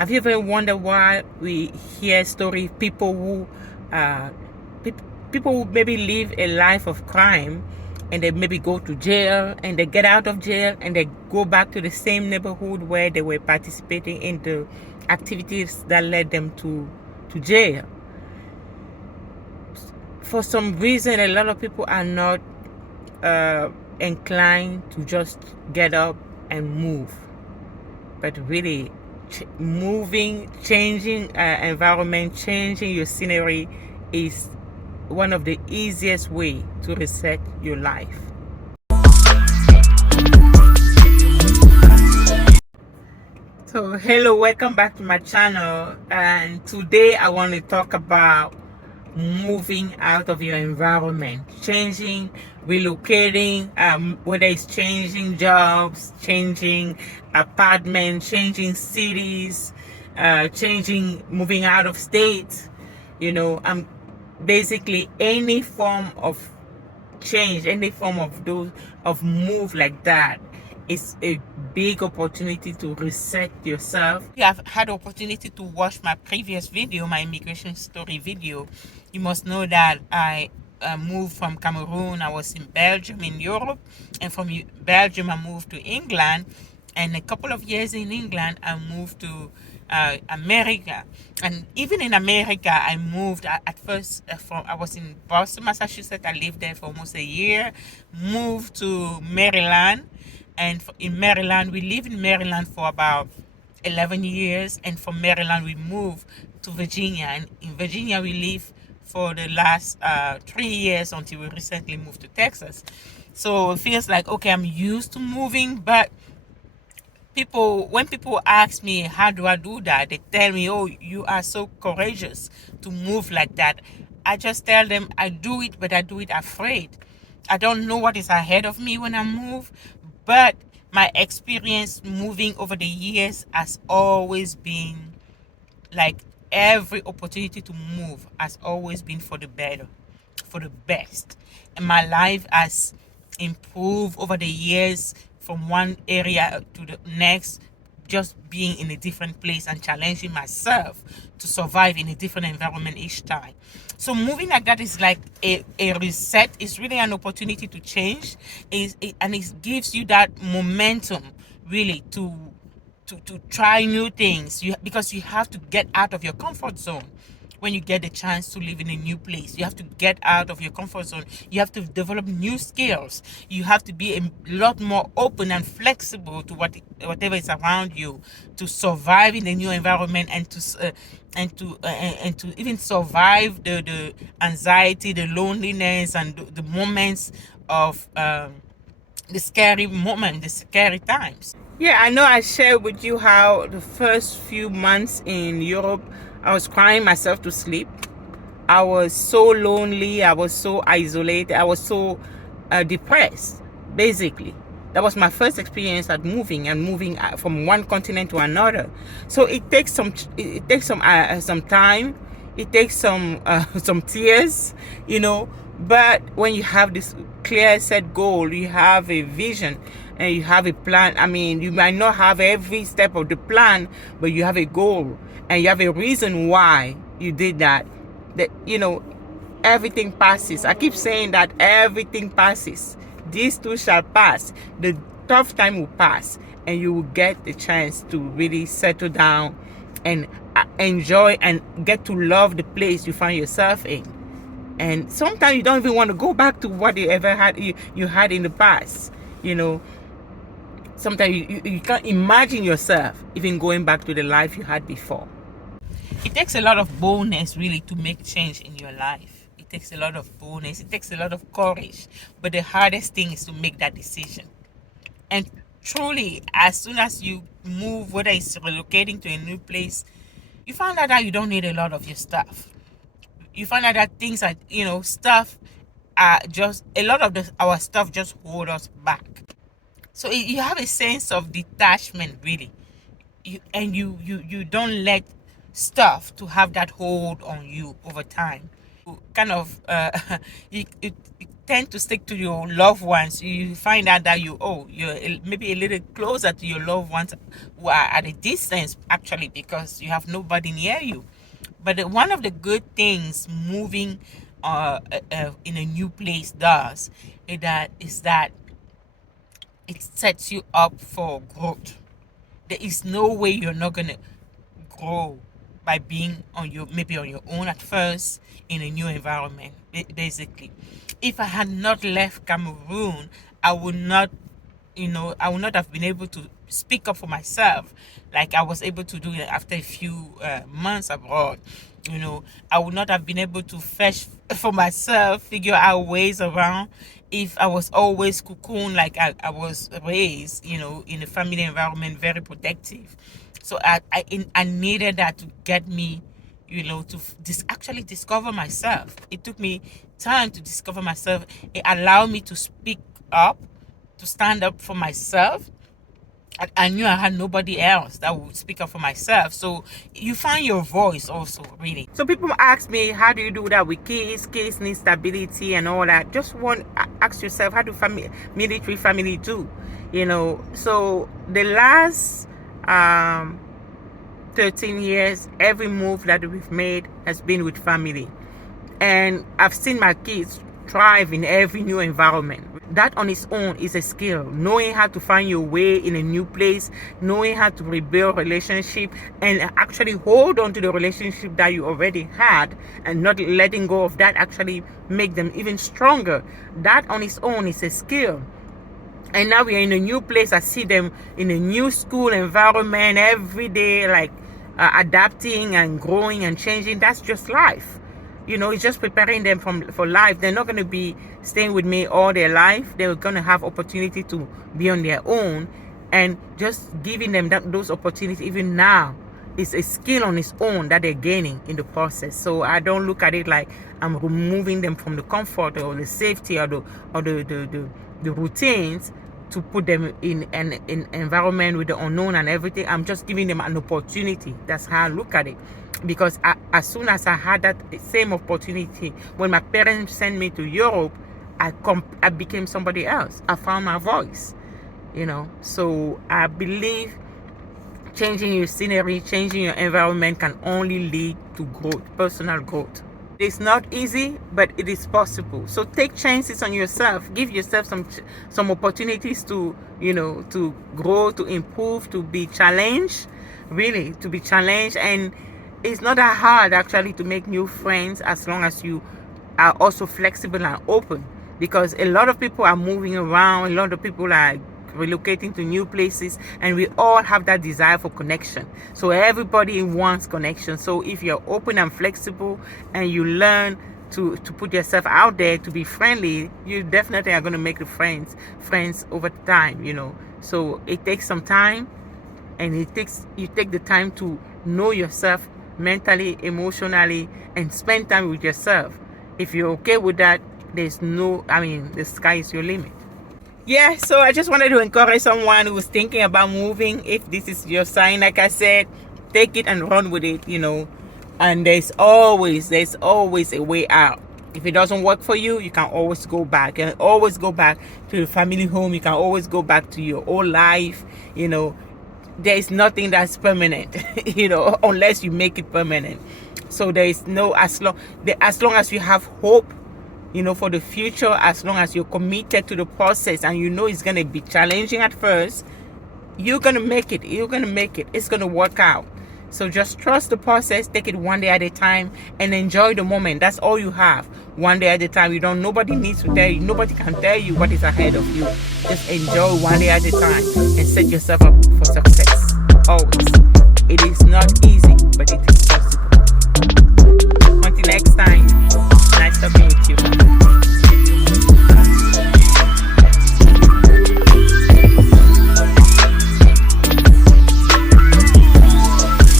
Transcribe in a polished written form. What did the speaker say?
Have you ever wondered why we hear story uh, pe- people who maybe live a life of crime, and they maybe go to jail, and they get out of jail, and they go back to the same neighborhood where they were participating in the activities that led them to jail. For some reason, a lot of people are not inclined to just get up and move, but really moving, changing environment, changing your scenery is one of the easiest way to reset your life. So hello, welcome back to my channel, and today I want to talk about moving out of your environment, changing, relocating, whether it's changing jobs, changing apartments, changing cities, changing, moving out of state. Basically any form of change, any form of those of move like that is a big opportunity to reset yourself. You have had the opportunity to watch my previous video, my immigration story video. You must know that I moved from Cameroon. I was in Belgium in Europe, and from Belgium I moved to England, and a couple of years in England I moved to America. And even in America, I moved at first from, I was in Boston, Massachusetts. I lived there for almost a year. Moved to Maryland, and in Maryland, we lived in Maryland for about 11 years. And from Maryland, we moved to Virginia, and in Virginia, we lived for the last 3 years until we recently moved to Texas. So it feels like, okay, I'm used to moving, but when people ask me how do I do that, they tell me, oh, you are so courageous to move like that. I just tell them I do it, but I do it afraid. I don't know what is ahead of me when I move, but my experience moving over the years has always been like, every opportunity to move has always been for the better, for the best. And my life has improved over the years from one area to the next, just being in a different place and challenging myself to survive in a different environment each time. So moving like that is like a reset. It's really an opportunity to change. And it gives you that momentum really to try new things. Because you have to get out of your comfort zone. When you get the chance to live in a new place, you have to get out of your comfort zone. You have to develop new skills. You have to be a lot more open and flexible to whatever is around you, to survive in the new environment, and to even survive the anxiety, the loneliness, and the moments of the scary times. Yeah, I know I shared with you how the first few months in Europe, I was crying myself to sleep. I was so lonely. I was so isolated. I was so depressed, basically. That was my first experience at moving from one continent to another. So it takes some time. It takes some some tears, But when you have this clear set goal, you have a vision, and you have a plan. I mean, you might not have every step of the plan, but you have a goal, and you have a reason why you did that. Everything passes. I keep saying that everything passes. These too shall pass. The tough time will pass, and you will get the chance to really settle down and enjoy and get to love the place you find yourself in. And sometimes you don't even want to go back to what you had in the past. Sometimes you can't imagine yourself even going back to the life you had before. It takes a lot of boldness really to make change in your life. It takes a lot of boldness. It takes a lot of courage. But the hardest thing is to make that decision. And truly, as soon as you move, whether it's relocating to a new place, you find out that you don't need a lot of your stuff. You find out that things are, stuff are just, a lot of our stuff just hold us back. So you have a sense of detachment, really. You don't let stuff to have that hold on you over time. You kind of it tend to stick to your loved ones. You find out that you're maybe a little closer to your loved ones who are at a distance, actually, because you have nobody near you. But one of the good things moving in a new place does is that it sets you up for growth. There is no way you're not gonna grow by being maybe on your own at first in a new environment. Basically, if I had not left Cameroon, I would not I would not have been able to speak up for myself like I was able to do it after a few months abroad. I would not have been able to fetch for myself, figure out ways around, if I was always cocoon like I was raised, in a family environment, very protective. So I needed that to get me, to actually discover myself. It took me time to discover myself. It allowed me to speak up, to stand up for myself. I knew I had nobody else that would speak up for myself. So you find your voice also, really. So people ask me, how do you do that with kids? Kids need stability and all that. Just ask yourself, how do military family do? So the last 13 years, every move that we've made has been with family. And I've seen my kids thrive in every new environment. That on its own is a skill. Knowing how to find your way in a new place, knowing how to rebuild relationship, and actually hold on to the relationship that you already had, and not letting go of that actually make them even stronger. That on its own is a skill. And now we are in a new place. I see them in a new school environment every day, like adapting and growing and changing. That's just life. It's just preparing them for life. They're not going to be staying with me all their life. They're going to have opportunity to be on their own, and just giving them those opportunities even now is a skill on its own that they're gaining in the process. So I don't look at it like I'm removing them from the comfort or the safety or the routines to put them in an environment with the unknown and everything. I'm just giving them an opportunity. That's how I look at it. Because as soon as I had that same opportunity, when my parents sent me to Europe, I became somebody else. I found my voice, So I believe changing your scenery, changing your environment can only lead to growth, personal growth. It's not easy, but it is possible. So take chances on yourself. Give yourself some opportunities to, to grow, to improve, to be challenged, really, to be challenged. And it's not that hard actually to make new friends, as long as you are also flexible and open. Because a lot of people are moving around, a lot of people are relocating to new places, and we all have that desire for connection. So everybody wants connection. So if you're open and flexible, and you learn to put yourself out there, to be friendly, you definitely are going to make the friends over time. So it takes some time, and you take the time to know yourself mentally, emotionally, and spend time with yourself. If you're okay with that, the sky is your limit. Yeah, so I just wanted to encourage someone who's thinking about moving. If this is your sign, like I said, take it and run with it, And there's always a way out. If it doesn't work for you, you can always go back. And always go back to your family home. You can always go back to your old life, There is nothing that's permanent, unless you make it permanent. So there is no, as long as you have hope, for the future, as long as you're committed to the process, and it's going to be challenging at first, you're going to make it. It's going to work out. So just trust the process, take it one day at a time, and enjoy the moment. That's all you have. One day at a time. Nobody needs to tell you. Nobody can tell you what is ahead of you. Just enjoy one day at a time and set yourself up for success. Always.